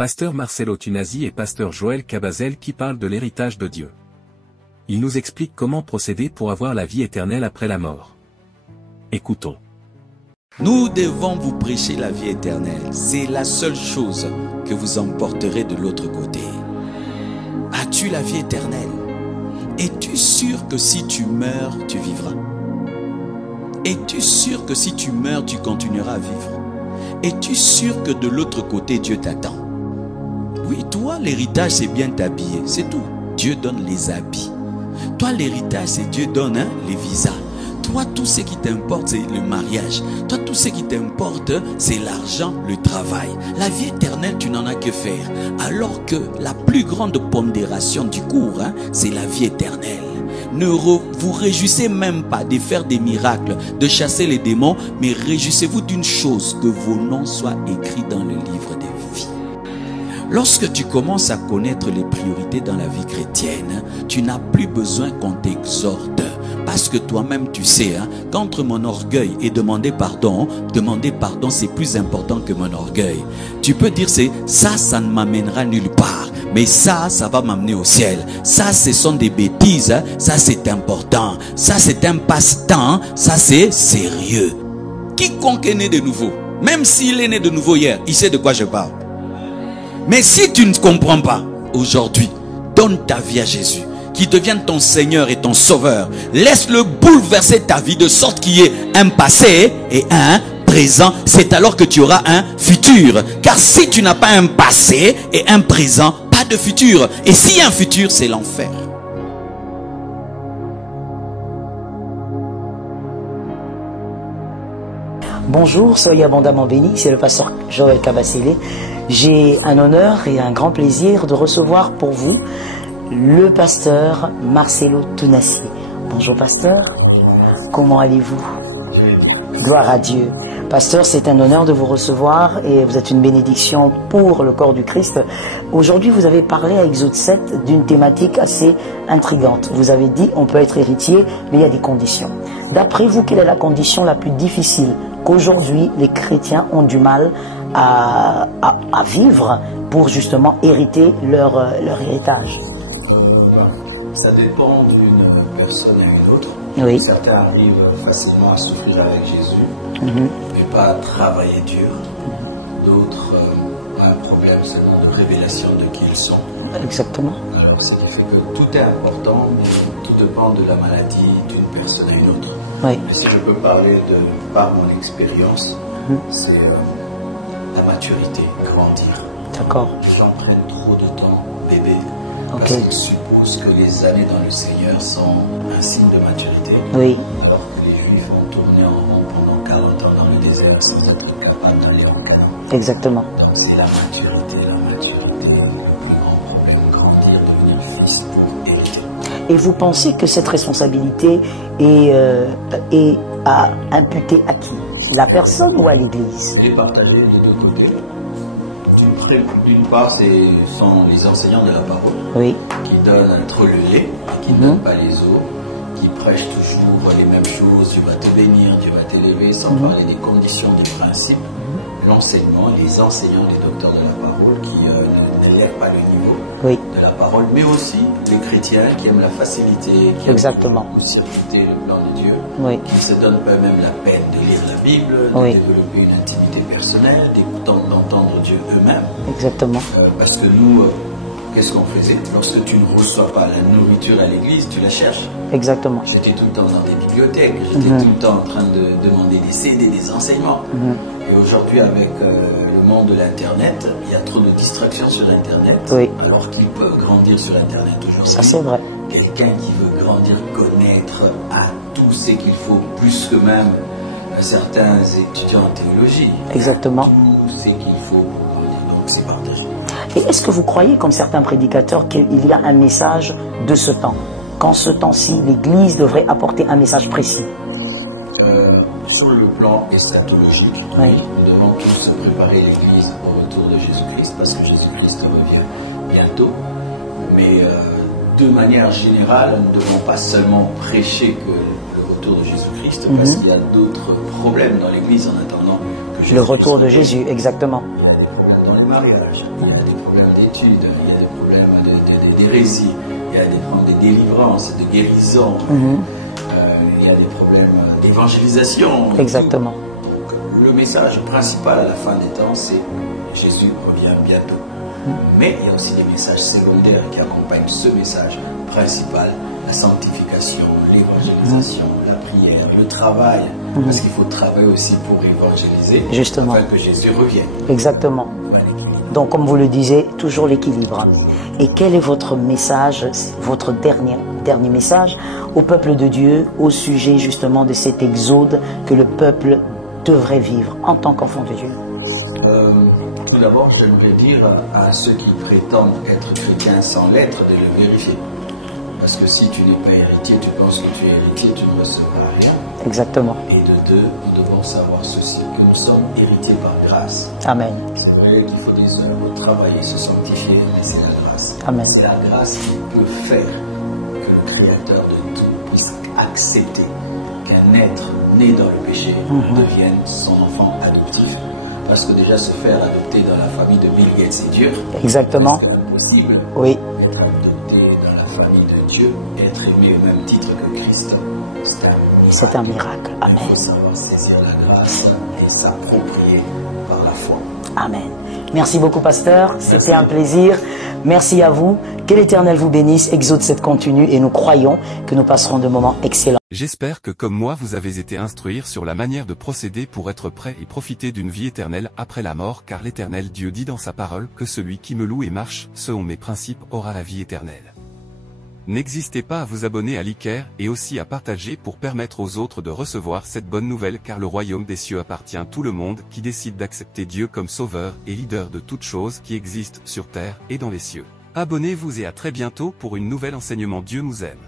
Pasteur Marcelo Tunasi et Pasteur Joël Cabazel qui parlent de l'héritage de Dieu. Ils nous expliquent comment procéder pour avoir la vie éternelle après la mort. Écoutons. Nous devons vous prêcher la vie éternelle. C'est la seule chose que vous emporterez de l'autre côté. As-tu la vie éternelle? Es-tu sûr que si tu meurs, tu vivras? Es-tu sûr que si tu meurs, tu continueras à vivre? Es-tu sûr que de l'autre côté, Dieu t'attend? Oui, toi, l'héritage, c'est bien t'habiller. C'est tout. Dieu donne les habits. Toi, l'héritage, c'est Dieu donne les visas. Toi, tout ce qui t'importe, c'est le mariage. Toi, tout ce qui t'importe, c'est l'argent, le travail. La vie éternelle, tu n'en as que faire. Alors que la plus grande pondération du cours, c'est la vie éternelle. Ne vous réjouissez même pas de faire des miracles, de chasser les démons, mais réjouissez-vous d'une chose, que vos noms soient écrits dans le livre des vies. Lorsque tu commences à connaître les priorités dans la vie chrétienne, tu n'as plus besoin qu'on t'exhorte. Parce que toi-même tu sais, qu'entre mon orgueil et demander pardon c'est plus important que mon orgueil. Tu peux dire ça ne m'amènera nulle part. Mais ça va m'amener au ciel. Ça, ce sont des bêtises. Ça, c'est important. Ça, c'est un passe-temps. Ça, c'est sérieux. Quiconque est né de nouveau, même s'il est né de nouveau hier, il sait de quoi je parle. Mais si tu ne comprends pas, aujourd'hui, donne ta vie à Jésus, qui devienne ton Seigneur et ton Sauveur. Laisse-le bouleverser ta vie de sorte qu'il y ait un passé et un présent. C'est alors que tu auras un futur. Car si tu n'as pas un passé et un présent, pas de futur. Et s'il y a un futur, c'est l'enfer. Bonjour, soyez abondamment bénis, c'est le pasteur Joël Cabazel. J'ai un honneur et un grand plaisir de recevoir pour vous le pasteur Marcelo Tunasi. Bonjour pasteur, comment allez-vous? Gloire à Dieu. Pasteur, c'est un honneur de vous recevoir et vous êtes une bénédiction pour le corps du Christ. Aujourd'hui, vous avez parlé à Exode 7 d'une thématique assez intrigante. Vous avez dit on peut être héritier, mais il y a des conditions. D'après vous, quelle est la condition la plus difficile qu'aujourd'hui les chrétiens ont du mal à vivre pour justement hériter leur héritage? Ça dépend d'une personne à une autre. Oui. Certains arrivent facilement à souffrir avec Jésus, mais pas à travailler dur. D'autres ont un problème seulement de révélation de qui ils sont. Exactement. Alors, ce qui fait que tout est important, mais tout dépend de la maladie d'une personne à une autre. Oui. Mais si je peux parler par mon expérience, c'est la maturité, grandir. D'accord. Les gens prennent trop de temps, bébé. Parce qu'ils supposent que les années dans le Seigneur sont un signe de maturité. Oui. Alors que les Juifs ont tourné en rond pendant 40 ans dans le désert sans être capables d'aller en Canaan. Exactement. Donc c'est la maturité, le plus grand problème. Grandir, devenir fils pour hériter. Et vous pensez que cette responsabilité est à imputer à qui? La personne ou à l'Église? Il est partagé des deux côtés. D'une part, ce sont les enseignants de la parole qui donnent trop le lait, qui ne donnent pas les os, qui prêchent toujours les mêmes choses. Tu vas te bénir, tu vas t'élever, sans parler des conditions, des principes. L'enseignement, les enseignants, les docteurs de la parole qui n'élèvent pas le niveau de la parole, mais aussi les chrétiens qui aiment la facilité, qui aiment circuiter le plan de Dieu, qui ne se donnent pas même la peine de lire la Bible, de développer une intimité personnelle, d'entendre Dieu eux-mêmes. Exactement. Parce que nous, qu'est-ce qu'on faisait? Lorsque tu ne reçois pas la nourriture à l'église, tu la cherches. Exactement. J'étais tout le temps dans des bibliothèques, j'étais tout le temps en train de demander des CD, des enseignements. Et aujourd'hui, avec le monde de l'Internet, il y a trop de distractions sur Internet, alors qu'ils peuvent grandir sur Internet aujourd'hui. Ça, c'est vrai. Quelqu'un qui veut grandir, connaître à tout ce qu'il faut, plus que même certains étudiants en théologie. Exactement. Tout ce qu'il faut pour grandir, donc c'est partagé. Et est-ce que vous croyez, comme certains prédicateurs, qu'il y a un message de ce temps? Qu'en ce temps-ci, l'Église devrait apporter un message précis? Sur le plan eschatologique, nous devons tous préparer l'Église au retour de Jésus-Christ, parce que Jésus-Christ revient bientôt. Mais de manière générale, nous ne devons pas seulement prêcher que le retour de Jésus-Christ, parce qu'il y a d'autres problèmes dans l'Église en attendant que Jésus-Christ le retour de Jésus, exactement. Il y a des problèmes dans mariage, il y a des problèmes d'études, il y a des problèmes d'hérésie, il y a des problèmes de délivrance, de guérison, il y a des problèmes d'évangélisation. Exactement. Donc, le message principal à la fin des temps, c'est Jésus revient bientôt. Mais il y a aussi des messages secondaires qui accompagnent ce message principal, la sanctification, l'évangélisation, la prière, le travail, parce qu'il faut travailler aussi pour évangéliser, justement, afin que Jésus revienne. Exactement. Donc, comme vous le disiez, toujours l'équilibre. Et quel est votre message, votre dernier message au peuple de Dieu au sujet justement de cet exode que le peuple devrait vivre en tant qu'enfant de Dieu? Tout d'abord, j'aimerais dire à ceux qui prétendent être chrétiens sans l'être de le vérifier. Parce que si tu n'es pas héritier, tu penses que tu es héritier, tu ne recevras rien. Exactement. Et de deux, nous devons savoir ceci, que nous sommes héritiers par grâce. Amen. C'est vrai qu'il faut des œuvres, travailler, se sanctifier, mais c'est la grâce. Amen. C'est la grâce qui peut faire que le Créateur de tout puisse accepter qu'un être né dans le péché devienne son enfant adoptif. Parce que déjà se faire adopter dans la famille de Bill Gates, c'est dur. Exactement. C'est impossible. Oui. Être adopté dans la famille de Dieu, être aimé au même titre que Christ, c'est un miracle. C'est un miracle. Amen. Il faut savoir saisir la grâce et s'approprier par la foi. Amen. Merci beaucoup, pasteur. C'était un plaisir. Merci à vous. Que l'Éternel vous bénisse. Exode 7 continue et nous croyons que nous passerons de moments excellents. J'espère que comme moi vous avez été instruire sur la manière de procéder pour être prêt et profiter d'une vie éternelle après la mort, car l'Éternel Dieu dit dans sa parole que celui qui me loue et marche selon mes principes aura la vie éternelle. N'hésitez pas à vous abonner à l'ICAR et aussi à partager pour permettre aux autres de recevoir cette bonne nouvelle, car le royaume des cieux appartient à tout le monde qui décide d'accepter Dieu comme sauveur et leader de toutes choses qui existent sur terre et dans les cieux. Abonnez-vous et à très bientôt pour une nouvelle enseignement. Dieu nous aime.